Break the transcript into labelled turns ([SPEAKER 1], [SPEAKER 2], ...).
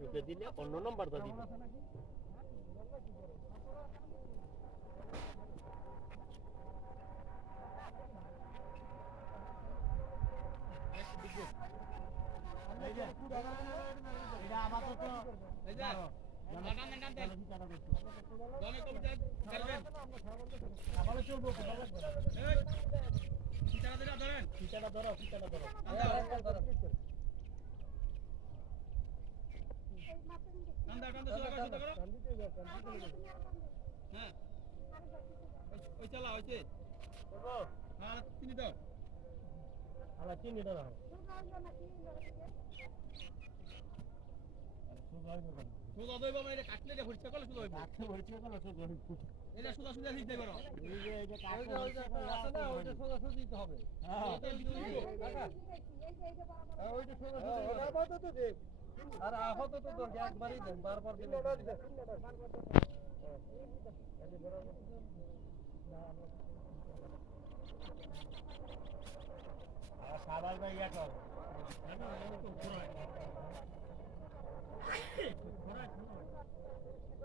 [SPEAKER 1] ঢুকে দিলে অন্য নাম্বারটা দিবে
[SPEAKER 2] এটা আপাতত
[SPEAKER 3] এই যে টান দেন টান দেন দমে কবিতা খেলবেন
[SPEAKER 2] আবারও
[SPEAKER 3] সোজা সোজা হ্যাঁ হ্যাঁ সোজা দইব মানে এটা কাটলে এটা পরিষ্কার করলে সোজা হইব সোজা সোজা দিতে পারো
[SPEAKER 2] হ্যাঁ।
[SPEAKER 3] এটা দিতে হইব
[SPEAKER 2] আর আপাতত তো একবারই দেন বারবার দিলে
[SPEAKER 1] সাবাল ভাই ইয়া কর